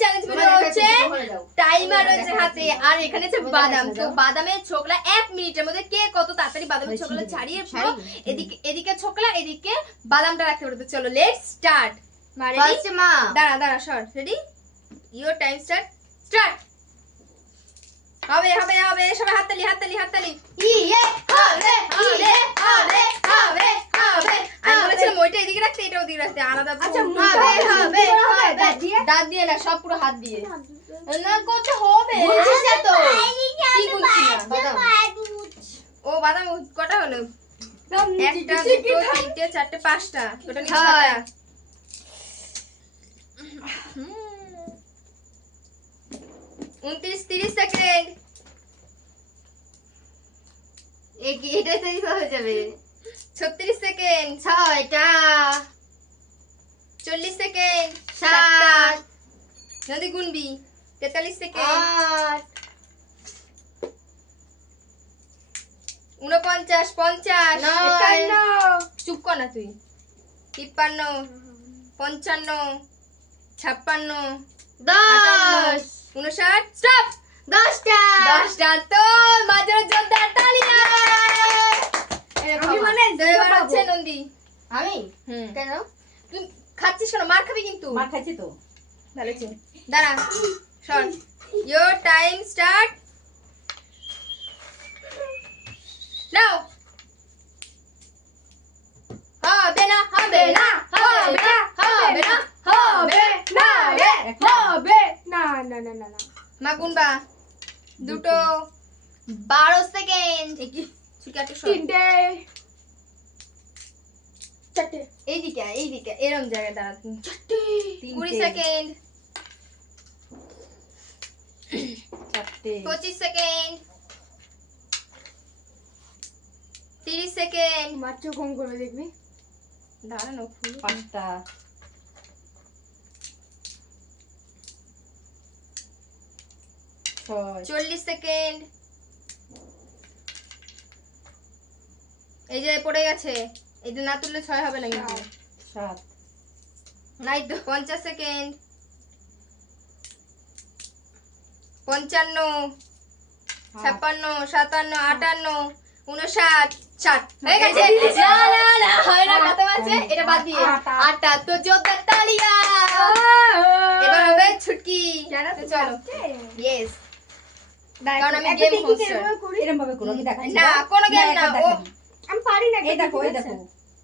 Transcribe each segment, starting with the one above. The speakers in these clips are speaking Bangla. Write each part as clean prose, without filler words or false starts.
চ্যালেঞ্জ ভিডিও হচ্ছে টাইমার রয়েছে হাতে আর এখানে আছে বাদাম। তো বাদামের ছোকলা 1 মিনিটের মধ্যে কে কত তাড়াতাড়ি বাদামের ছোকলা ছাড়িয়ে পুরো এদিকে ছোকলা এদিকে বাদামটা রাখতে পারবে। চলো লেটস স্টার্ট। ফার্স্ট মা দাঁড়া সর রেডি ইওর টাইম স্টার্ট হবে সবাই হাততালি ইয়ে হবে আমি বলেছিলাম ওইটা এদিকে রাখতে এটা ওদিকে রাখতে আলাদা। আচ্ছা হবে দাঁত দিয়ে না সব পুরো হাত দিয়ে না করতে হবে তো কি করছিস বাদাম ও বাদাম কটা হলো 1 2 3 4 5টা ওটা নিচে 29 30 সেকেন্ড এটা তৈরি হয়ে যাবে 36 সেকেন্ড 6টা 40 সেকেন্ড 7 নদী গুনবি 43 সেকেন্ড 8 49 50 51 চুপ কর না তুই 53 55 56 10 59 স্টপ 10টা তো মাঝের জোরদার তালিয়া আমি মানে এবার হচ্ছে নন্দী আমি কেন তুই খাচ্ছিস কেন মার খাবি কিন্তু মার খাইছি তো ভালো আছে দাঁড়া shot your time start now হবে না মা গুনবা দুটো 12 সেকেন্ড তিনটে চারটে এইদিকে এরকম জায়গায় দাঁড়াতে 20 সেকেন্ড 25 সেকেন্ড 30 সেকেন্ড মাত্র কম করে দেখবি দাঁড়ানো 5টা 40 সেকেন্ড এই যে পড়ে গেছে এই যে না তুললে 6 হবে না কিন্তু 7 নাই তো 50 সেকেন্ড 55 56 57 58 59 60 হয়ে গেছে না হয় না কত আছে এটা বাদ দিয়ে 8টা তো জোরদার তালিয়া এবার হবে ছুটকি চলো ইয়েস কারণ আমি গেম হোস্ট এরকম ভাবে করো আমি দেখাচ্ছি না কোনো গেম না ও আমি পারি না এই দেখো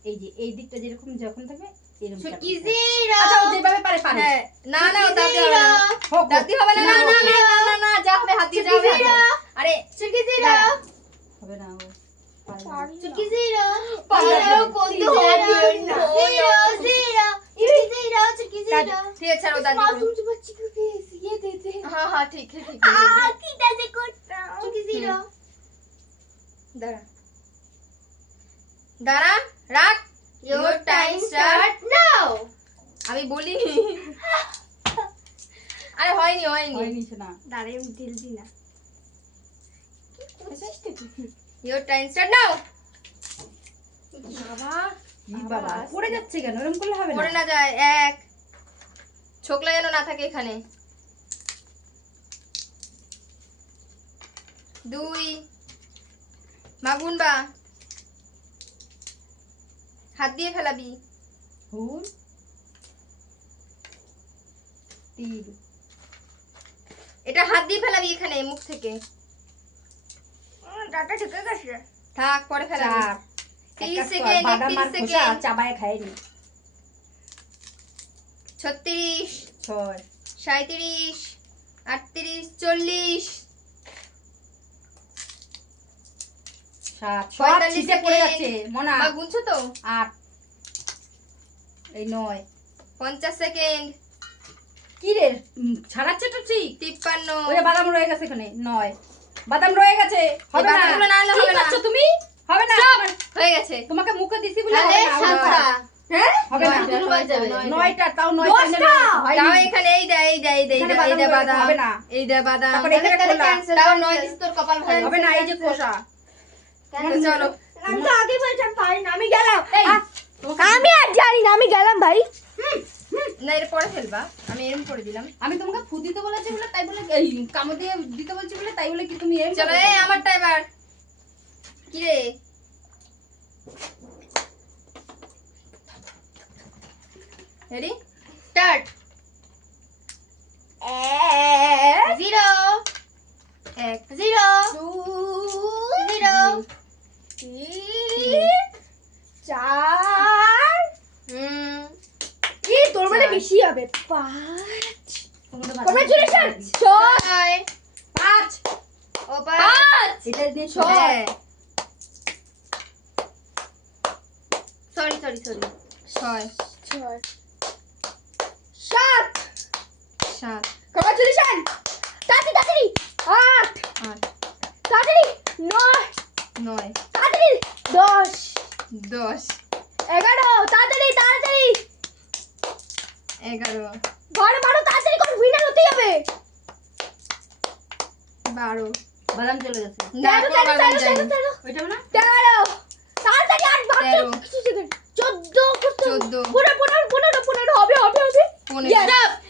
এই যে এই দিকটা যেরকম যখন থাকবে এরকম ছুটকি জিরো আচ্ছা ও যেভাবে পারে না দাদি হবে না না যা হবে হাত দিয়ে যাবে আরে ছুটকি জিরো হবে না ও ছুটকি জিরো পারো কত হবে না জিরো ছুটকি জিরো ঠিক আছে ছাড়ো দাদি तुम बच्ची को भेज ये दे दे हाँ ठीक है कितना से करता ছুটকি জিরো দাঁড়া রাখ ইওর টাইম স্টার্ট নাও আমি বলিনি আরে হয়নি হয়নি না দাঁড়ে আমি ঢিল দি না ইওর টাইম স্টার্ট নাও বাবা পড়ে যাচ্ছে কেন এরকম করলে হবে পড়ে না না যায় 1 ছোকলা যেন না থাকে এখানে 2 মা গুনবা হাত দিয়ে ফেলাবি হুন 3 এটা হাত দিয়ে ফেলাবি এখানে মুখ থেকে ডাটা ঢুকে গেছে থাক পরে ফেলাবি 30 সেকেন্ড 31 সেকেন্ড চাবায় খায়নি 36 6 37 38 40 7 45 ছিটে পড়ে যাচ্ছে মনা মা গুনছো তো 8 এই 9 50 সেকেন্ড কি রে ছাড়াচ্ছে তো ঠিক 53 ওই বাদাম রয়ে গেছে এখানে 9 বাদাম রয়ে গেছে হবে না বাদামগুলো না হলে কি হবে না। করছো তুমি হবে না হয়ে গেছে তোমাকে মুখে দিছি বলে তাহলে হবে না, হবে না। 7টা হ্যাঁ হবে না দুটো বাদ যাবে। 9টা তাও 9টা তাও এখানে এই দে বাদাম হবে না এই দে বাদাম তারপরে এখানে খোলা। তাও 9 দিস তোর কপাল ভালো হবে না এই যে কোষা চলো আমি তো আগে বলছিলাম পারি না আমি গেলাম আমি আর জানি না আমি গেলাম ভাই না এটা পরে ফেলবা, আমি এরম করে দিলাম। আমি তোমাকে ফু দিতে বলেছি বলে তাই বলে এই কামড় দিয়ে দিতে বলছি বলে তাই বলে কি তুমি এরকম চলো এই আমারটা এবার। কি রে রেডি স্টার্ট। 0 1 0 2 0 3 4 তোর মানে বেশি হবে 5 কংগ্রাচুলেশন 6 5 ও 5 এটা দিয়ে 6 সরি 6 6 7 7 কংগ্রাচুলেশন তাড়াতাড়ি 8 8 তাড়াতাড়ি 9 9 তাড়াতাড়ি 10 10 11 তাড়াতাড়ি 11 12 তাড়াতাড়ি কোন উইনার হতে হবে 12 বাদাম চলে গেছে না কোনো বাদাম যায়নি। ওইটা না 13 তাড়াতাড়ি 8 13 14 14 15 হবে15